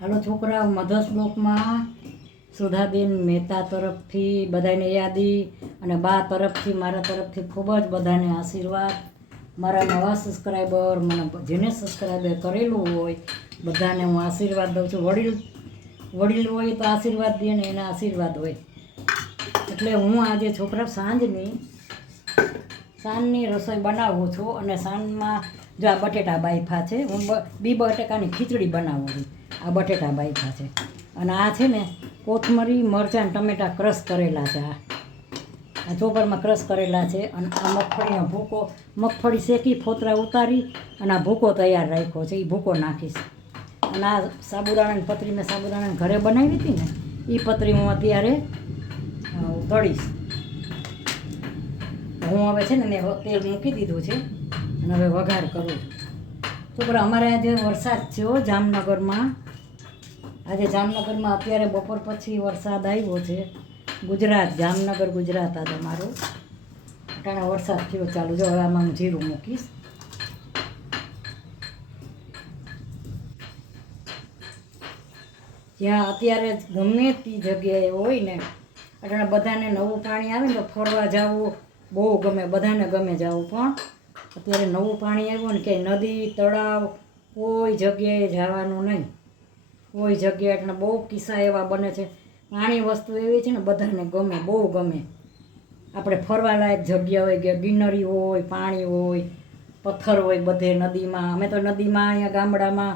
હાલો છોકરાઓ, મધર્સ બ્લોકમાં સુધાબેન મહેતા તરફથી બધાને યાદી અને બા તરફથી મારા તરફથી ખૂબ જ બધાને આશીર્વાદ. મારા નવા સબસ્ક્રાઈબર, મને જેને સબસ્ક્રાઈબર કરેલું હોય બધાને હું આશીર્વાદ દઉં છું. વડીલ હોય તો આશીર્વાદ દે ને એના આશીર્વાદ હોય. એટલે હું આજે છોકરા સાંજની રસોઈ બનાવું છું અને સાંજમાં જો આ બટેટા બાફા છે. હું બટેકાની ખીચડી બનાવું છું. આ બટેટા બાફા છે અને આ છે ને કોથમરી, મરચાં અને ટમેટાં ક્રશ કરેલા છે. આ ચોપરમાં ક્રશ કરેલા છે અને આ મગફળીનો ભૂકો, મગફળી શેકી ફોતરા ઉતારી અને આ ભૂકો તૈયાર રાખ્યો છે. એ ભૂકો નાખીશ. અને આ સાબુદાણાની પતરી મેં સાબુદાણાની ઘરે બનાવી હતી ને એ પતરી હું અત્યારે તળીશ. હું હવે છે ને મેં તેલ મૂકી દીધું છે અને હવે વઘાર કરું છું. છોકરા, અમારે આજે વરસાદ થયો જામનગરમાં. આજે જામનગરમાં અત્યારે બપોર પછી વરસાદ આવ્યો છે. ગુજરાત, જામનગર ગુજરાત આજે મારું અટાણે વરસાદ થયો ચાલુ. જો હવે આમાં હું જીરું મૂકીશ. જ્યાં અત્યારે ગમે તે જગ્યાએ હોય ને અટાણે બધાને નવું પાણી આવે ને તો ફરવા જવું બહુ ગમે, બધાને ગમે જવું. પણ અત્યારે નવું પાણી આવ્યું ને ક્યાંય નદી, તળાવ કોઈ જગ્યાએ જવાનું નહીં. કોઈ જગ્યાએ એટલે બહુ કિસ્સા એવા બને છે. પાણી વસ્તુ એવી છે ને બધાને ગમે, બહુ ગમે. આપણે ફરવાલાયક જગ્યા હોય કે ગ્રીનરી હોય, પાણી હોય, પથ્થર હોય બધે નદીમાં. અમે તો નદીમાં અહીંયા ગામડામાં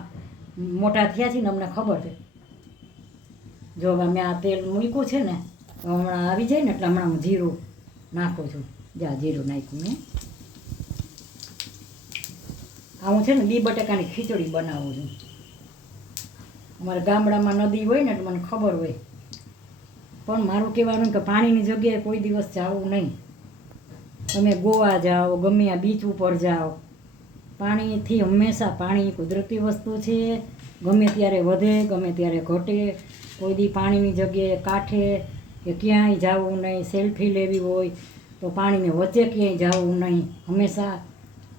મોટા થયા છીએ ને અમને ખબર છે. જો હવે મેં આ તેલ મૂક્યું છે ને તો હમણાં આવી જાય ને એટલે હમણાં હું જીરું નાખું છું. જા જીરું નાખ્યું મેં. આ હું છે ને બટેકાની ખીચડી બનાવું છું. અમારે ગામડામાં નદી હોય ને એટલે મને ખબર હોય. પણ મારું કહેવાનું કે પાણીની જગ્યાએ કોઈ દિવસ જવું નહીં. તમે ગોવા જાઓ, ગમે આ બીચ ઉપર જાઓ, પાણીથી હંમેશા, પાણી કુદરતી વસ્તુ છે. ગમે ત્યારે વધે, ગમે ત્યારે ઘટે. કોઈ દી પાણીની જગ્યાએ કાંઠે કે ક્યાંય જવું નહીં. સેલ્ફી લેવી હોય તો પાણીની વચ્ચે ક્યાંય જવું નહીં. હંમેશા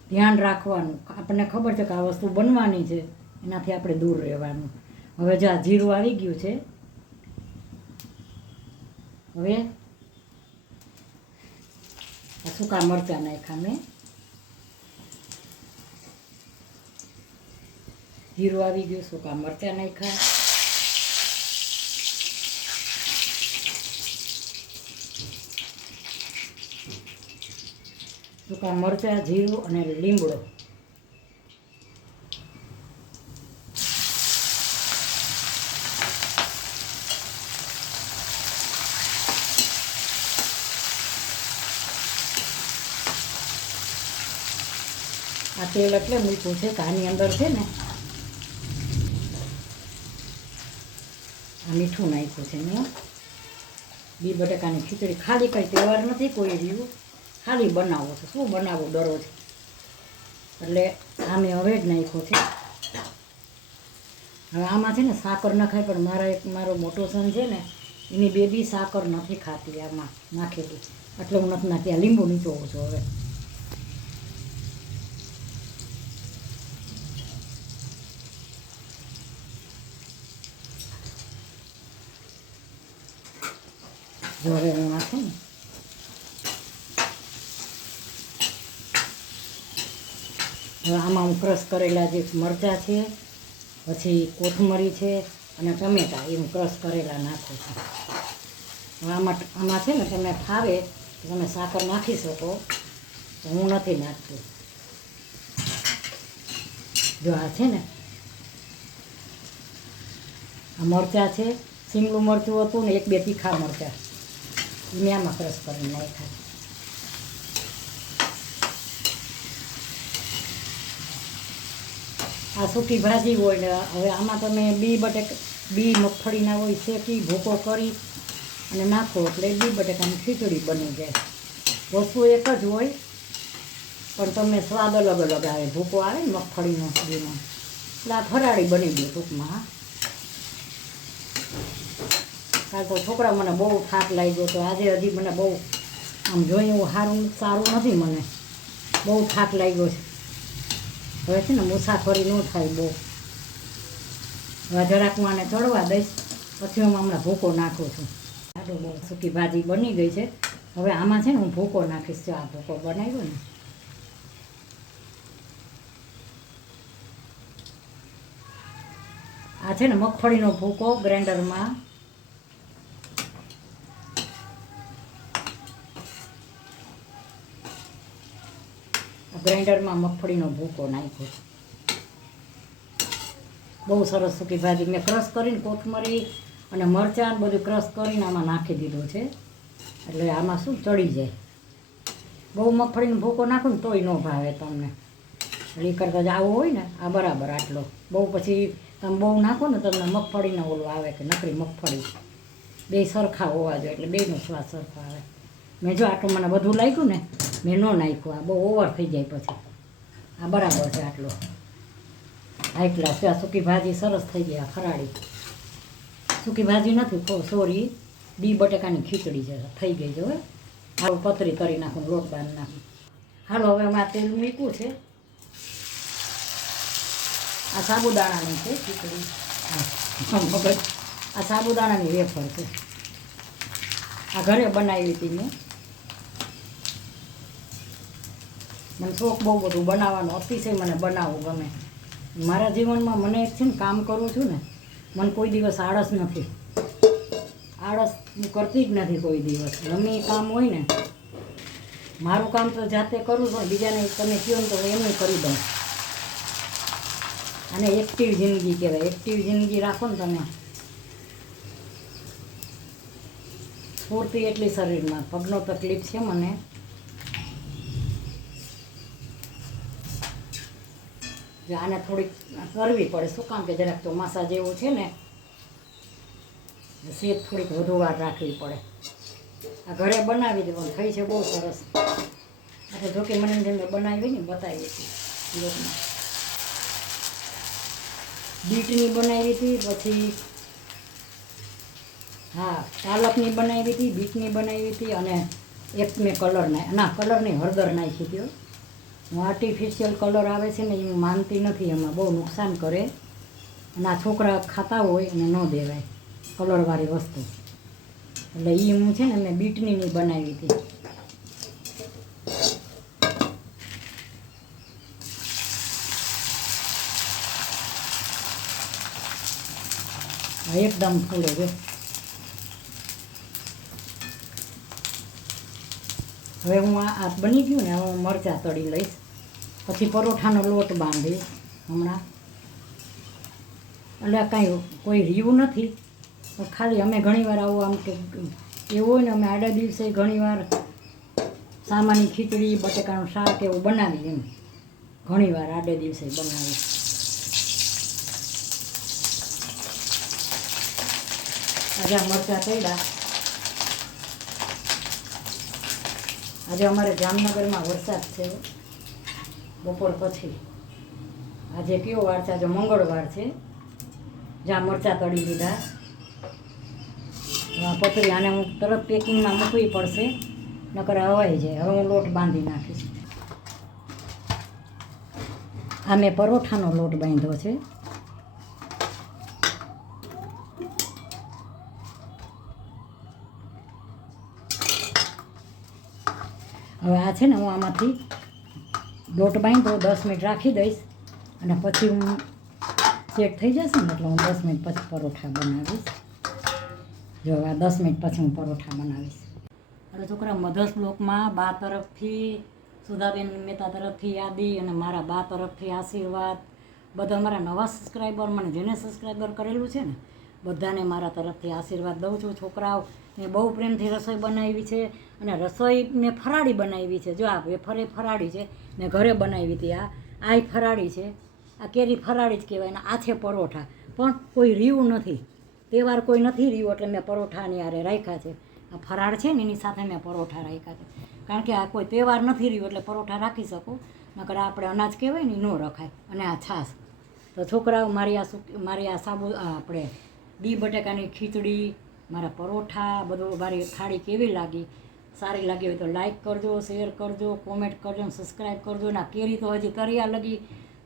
ધ્યાન રાખવાનું. આપણને ખબર છે કે આ વસ્તુ બનવાની છે, એનાથી આપણે દૂર રહેવાનું. હવે જો આ જીરું આવી ગયું છે. હવે આ સૂકા મરચાં નાખ્યા મેં. જીરું આવી ગયું, સૂકા મરચાં નાખ્યા. સૂકા મરચાં, જીરું અને લીમડો. આ તેલ એટલે મૂક્યું છે કે આની અંદર છે ને આ મીઠું નાખ્યું છે મેં. બટેકાની ખીચડી ખાલી કંઈ તહેવાર નથી કોઈ રહ્યું, ખાલી બનાવો છો. શું બનાવો દરરોજ? એટલે આ મેં હવે જ નાખ્યો છે. હવે આમાં છે ને સાકર નખાય, પણ મારો મોટો સન છે ને એની બેબી સાકર નથી ખાતી આમાં નાખેલી, એટલે હું નથી નાખતી. આ લીંબુ નીચોવું છું હવે. જો હવે હું નાખું ને હવે આમાં હું ક્રશ કરેલા જે મરચાં છે, પછી કોથમરી છે અને ટમેટાં, એ હું ક્રશ કરેલા નાખું છું. હવે આમાં છે ને તમને ફાવે તો તમે સાકર નાખી શકો, તો હું નથી નાખતી. જો આ છે ને આ મરચાં છે, શીમલું મરચું હતું ને 1-2 તીખા મરચાં, મેં આમાં ક્રશ કરીને નાખ્યા. આ સૂકી ભાજી હોય ને હવે આમાં તમે મગફળીના હોય શેકી ભૂકો કરી અને નાખો એટલે બટેકાની ખીચડી બની જાય. વસ્તુ એક જ હોય પણ તમે સ્વાદ અલગ અલગ આવે. ભૂકો આવે ને મગફળીનો બીનો એટલે આ ફરાળી બની ગયો ટૂંકમાં. કાલ તો છોકરા મને બહુ થાક લાગ્યો તો આજે હજી મને બહુ આમ જોઈએ એવું સારું નથી. મને બહુ થાક લાગ્યો છે. હવે છે ને મુસાફરી ન થાય બહુ. હવે જરાક હું આને ચડવા દઈશ, પછી હું હમણાં ભૂકો નાખું છું. આટલો બહુ સૂકી ભાજી બની ગઈ છે. હવે આમાં છે ને હું ભૂકો નાખીશ. જો આ ભૂકો બનાવ્યો ને, આ છે ને મગફળીનો ભૂકો ગ્રાઇન્ડરમાં. ગ્રાઇન્ડરમાં મગફળીનો ભૂકો નાખ્યો. બહુ સરસ સૂકી ભાજી મેં ક્રશ કરીને કોથમરી અને મરચાં બધું ક્રશ કરીને આમાં નાખી દીધું છે, એટલે આમાં શું ચડી જાય. બહુ મગફળીનો ભૂકો નાખો ને તોય ન ભાવે તમને. એટલે એ કરતાં જ આવો હોય ને આ બરાબર આટલો. બહુ પછી તમે બહુ નાખો ને તમને મગફળીનો ઓલું આવે કે નકરી મગફળી, બે સરખા હોવા જોઈએ એટલે બેનો સ્વાદ સરખો આવે. મેં જો આટલું મને બધું લાગ્યું ને મેં ન નાખ્યું. આ બહુ ઓવર થઈ જાય પછી. આ બરાબર છે આટલો હાઈ ક્લાસ. આ સૂકી ભાજી સરસ થઈ ગઈ. આ ફરાળી સૂકી ભાજી નથી, સોરી બી બટેકાની ખીચડી છે થઈ ગઈ છે. હવે હારું પતરી કરી નાખું, લોટ બાંધી નાખું. હાલો હવે આ તેલ મૂક્યું છે. આ સાબુદાણાની છે ખીચડી. હા આ સાબુદાણાની વેફર છે. આ ઘરે બનાવી હતી મેં. મને શોખ બહુ બધું બનાવવાનો, અતિશય મને બનાવવું ગમે. મારા જીવનમાં મને એક છે ને કામ કરું છું ને, મને કોઈ દિવસ આળસ નથી. આળસ હું કરતી જ નથી કોઈ દિવસ. ગમે એ કામ હોય ને, મારું કામ તો જાતે કરું છું, બીજાને તમે કહો ને તો એમનું કરી દઉં. અને એક્ટિવ જિંદગી કહેવાય. એક્ટિવ જિંદગી રાખો ને તમે, સ્ફૂર્તિ એટલી શરીરમાં. પગનો તકલીફ છે મને, જો આને થોડીક કરવી પડે. શું કામ કે જરાક ચોમાસા જેવું છે ને, સેજ થોડીક વધુ વાર રાખવી પડે. આ ઘરે બનાવી દેવાનું થઈ છે બહુ સરસ. એટલે જોકે મને જેમ બનાવી ને બતાવી હતી લોટમાં. બીટની બનાવી હતી, પછી હા પાલકની બનાવી હતી, બીટની બનાવી હતી, અને એક મેં કલર કલર નહીં હળદર નાખી હતી. હું આર્ટિફિશિયલ કલર આવે છે ને એ હું માનતી નથી, એમાં બહુ નુકસાન કરે. અને આ છોકરા ખાતા હોય અને ન દેવાય કલરવાળી વસ્તુ. એટલે એ હું છે ને મેં બીટની બનાવી હતી. એકદમ ફૂલે છે. હવે હું આ બની ગયું ને, હવે હું મરચાં તળી લઈશ, પછી પરોઠાનો લોટ બાંધીશ હમણાં. એટલે કાંઈ કોઈ રહ્યું નથી, ખાલી અમે ઘણીવાર આવું આમ કે એવું હોય ને, અમે આડા દિવસે ઘણીવાર સામાની ખીચડી બટેકાનું શાક એવું બનાવી. એમ ઘણીવાર આડે દિવસે બનાવી. આજે મરચાં તળ્યા. આજે અમારે જામનગરમાં વરસાદ છે બપોર પછી. આજે કયો વાર છે? આજે મંગળવાર છે. જ્યાં મરચાં તળી લીધા. પતરી આને હું તરત પેકિંગમાં મૂકવી પડશે, નકર હવાઈ જાય. હવે હું લોટ બાંધી નાખીશ. આ મેં પરોઠાનો લોટ બાંધ્યો છે. હવે આ છે ને હું આમાંથી લોટ બાંધો 10 મિનિટ રાખી દઈશ, અને પછી હું સેટ થઈ જશે ને એટલે હું 10 મિનિટ પછી પરોઠા બનાવીશ. જો આ 10 મિનિટ પછી હું પરોઠા બનાવીશ. એટલે છોકરા મધર્સ બ્લોકમાં બા તરફથી, સુધાબેન મહેતા તરફથી યાદી, અને મારા બા તરફથી આશીર્વાદ. બધા મારા નવા સબસ્ક્રાઈબર, મને જેને સબસ્ક્રાઈબર કરેલું છે ને બધાને મારા તરફથી આશીર્વાદ દઉં છું. છોકરાઓ મેં બહુ પ્રેમથી રસોઈ બનાવી છે, અને રસોઈ મેં ફરાળી બનાવી છે. જો આ વેફર એ ફરાળી છે, મેં ઘરે બનાવી હતી. આ ફરાળી છે, આ કેરી ફરાળી જ કહેવાય. અને આ છે પરોઠા. પણ કોઈ રહ્યું નથી, તહેવાર કોઈ નથી રહ્યું, એટલે મેં પરોઠાની હારે રાખ્યા છે. આ ફરાળ છે ને એની સાથે મેં પરોઠા રાખ્યા છે, કારણ કે આ કોઈ તહેવાર નથી રહ્યું એટલે પરોઠા રાખી શકું, નકર આપણે અનાજ કહેવાય ને ન રખાય. અને આ છાશ. તો છોકરાઓ મારી આ આપણે બી બટેકાની ખીચડી, મારા પરોઠા, બધું મારી થાળી કેવી લાગી? સારી લાગી હોય તો લાઈક કરજો, શેર કરજો, કોમેન્ટ કરજો, સબસ્ક્રાઈબ કરજો. ને આ કેરી તો હજી તરિયા લગી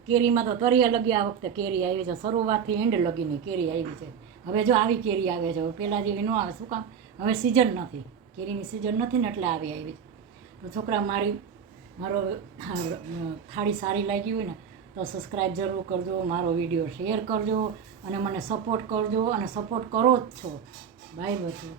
કેરીમાં તો તરિયા લગી આ વખતે કેરી આવી છે, શરૂઆતથી એન્ડ લગીની કેરી આવી છે. હવે જો આવી કેરી આવે છે, પહેલાં જેવી ન આવે. શું કામ? હવે સિઝન નથી, કેરીની સિઝન નથી ને એટલે આવી છે. તો છોકરા મારો થાળી સારી લાગી હોય ને તો સબસ્ક્રાઈબ જરૂર કરજો, મારો વિડીયો શેર કરજો અને મને સપોર્ટ કરજો, અને સપોર્ટ કરો જ છો. બાય બધું.